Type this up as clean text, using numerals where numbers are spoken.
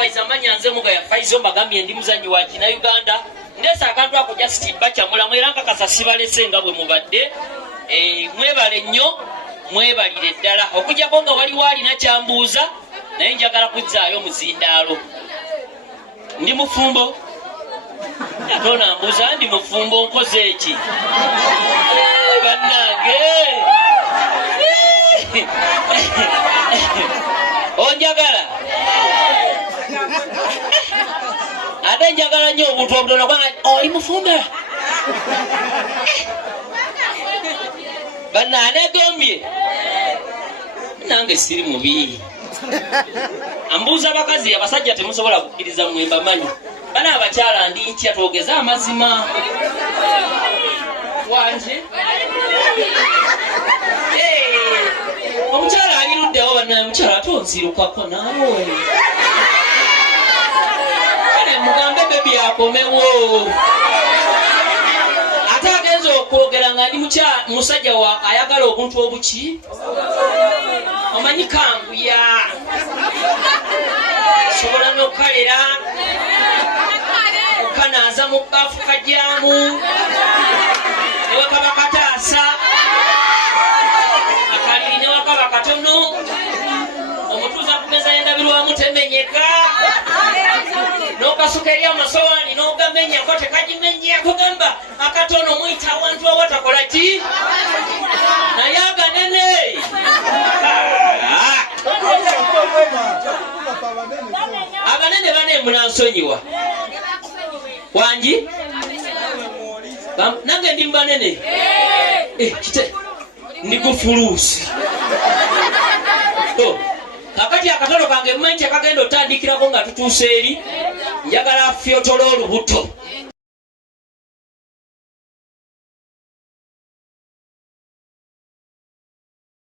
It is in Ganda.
otherwise amanya nze mugaya Faizo mbagambye ndi muzanyi wa kina Uganda ndesa akantu ako just bachamula mwiranga kasasibalese nga bwe mubadde mwebale nnyo mwebalire ddala okujjako nga waliwo alina kyambuuza naye njagala kuzzaayo muzindaalo ndi mufumbo ate onambuuza ndi mufumbo nkoze eki bannange onjagala ate njagala nnyo obuntu obutono kubanga oli mufumba banna anegombye nange siri mubi ambuuza abakazi abasajja temusobola kukkiriza mwemba manyi bana abakyala ndi ntya twogeza amazima wanje omukyala aliruddewo banna mukyala ate onzirukako naawe kale mugambe bebi akomewo ate agenza okwogera nga ndi musajja wa ayagala obuntu obuki omanyi kanguya sobola n'okalera okanaaza mu baafu kajyamu newakaba kataasa akaliri newakaba katono omutuuza kumeza yendabirwamu temenyeka n'okasuka eri amasowaani n'ogamenyako tekagimenyako gamba akatono mwita awantu awatakola ki naye aganene abanene bane munansonyiwa wangi nange ndi mubanene kite ndi gufuluusi kakati akatono kange mumanyi kyakagenda otandikirako nga tutuuse eri njagala fyotole olubuto